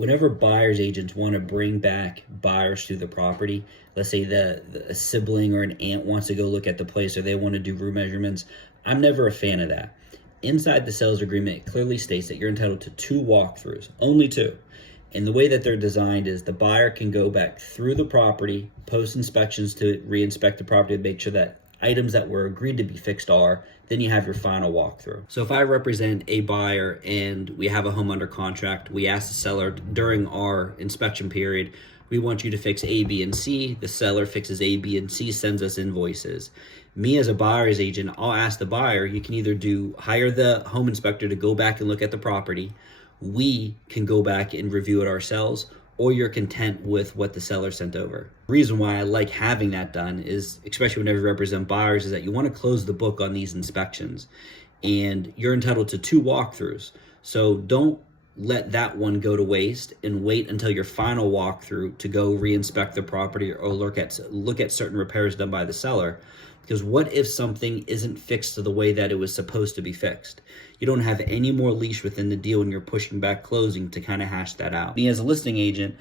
Whenever buyer's agents want to bring back buyers to the property, let's say a sibling or an aunt wants to go look at the place or they want to do room measurements, I'm never a fan of that. Inside the sales agreement, it clearly states that you're entitled to 2 walkthroughs, only 2. And the way that they're designed is the buyer can go back through the property, post inspections to re-inspect the property to make sure that items that were agreed to be fixed are, then you have your final walkthrough. So if I represent a buyer and we have a home under contract, we ask the seller during our inspection period, we want you to fix A, B, and C. The seller fixes A, B, and C, sends us invoices. Me as a buyer's agent, I'll ask the buyer, you can either hire the home inspector to go back and look at the property. We can go back and review it ourselves, or you're content with what the seller sent over. The reason why I like having that done is, especially whenever you represent buyers, is that you want to close the book on these inspections, and you're entitled to 2 walkthroughs. So don't let that one go to waste and wait until your final walkthrough to go re-inspect the property or look at certain repairs done by the seller. Because what if something isn't fixed to the way that it was supposed to be fixed? You don't have any more leash within the deal and you're pushing back closing to kind of hash that out. Me as a listing agent,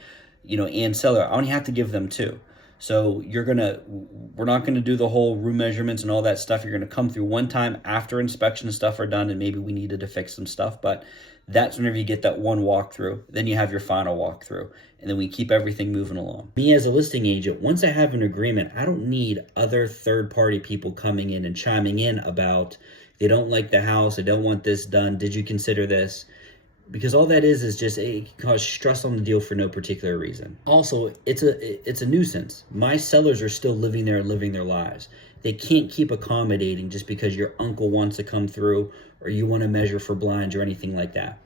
and seller, I only have to give them 2. So we're not gonna do the whole room measurements and all that stuff. You're gonna come through one time after inspection and stuff are done and maybe we needed to fix some stuff, but that's whenever you get that one walkthrough, then you have your final walkthrough, and then we keep everything moving along. Me as a listing agent, once I have an agreement, I don't need other third-party people coming in and chiming in about they don't like the house, they don't want this done, did you consider this? Because all that is just it can cause stress on the deal for no particular reason. Also, it's a nuisance. My sellers are still living there, living their lives. They can't keep accommodating just because your uncle wants to come through or you want to measure for blinds or anything like that.